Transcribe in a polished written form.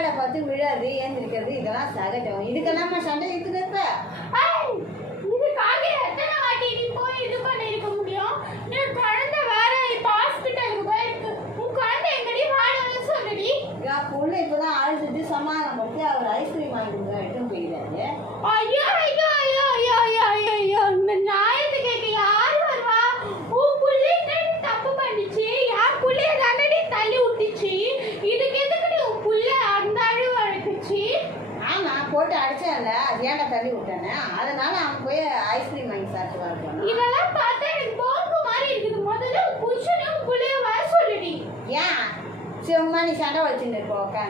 விளையாட பார்த்து விழாது ஏந்திருக்கிறது இதெல்லாம் சகஜம். இதுக்கெல்லாம் சண்டை எடுத்துட்டு இருப்ப. இதுக்காக எத்தனை வாட்டி நீ போய் இது பண்ணிருக்க முடியும்? நீ குழந்தை வேற இப்போ ஹாஸ்பிட்டலுக்கு போயிருக்கு. உன் குழந்தை எங்கடி வாழன்னு சொல்லுடி. என் பொண்ணு இப்பதான் அழுதுட்டு சமாதானப்படுத்தி அவர் ஐஸ்கிரீம் வாங்கிட்டு எடுத்துன்னு போயிடாரு. ஐயோ ஐயோ ஐயோ ஐயோ ஐயோ ஐயோ ஐயோ இந்த நியாயத்தை கேட்க யாரு வருவா? உன் புள்ளி தப்பு பண்ணிச்சு, என் புள்ளைய தானடி தள்ளி விட்டுச்சு. இதுக்கு எதுக்கு நீ உன் புள்ள அந்த அழுவு அழுத்துச்சு? ஆமா போட்டு அடிச்சேன்ல, அது ஏன்டா தள்ளி விட்டேன்னு. அதனால அவன் போய் ஐஸ்கிரீம் வாங்கி சாப்பிட்டு வரணும். இதெல்லாம் பார்த்தா எனக்கு போக்கு மாதிரி இருக்குது. முதல்ல புருஷனும் புள்ளைய வர சொல்லுடி. ஏன் சிவமா நீ சண்டை வச்சுட்டு இருக்க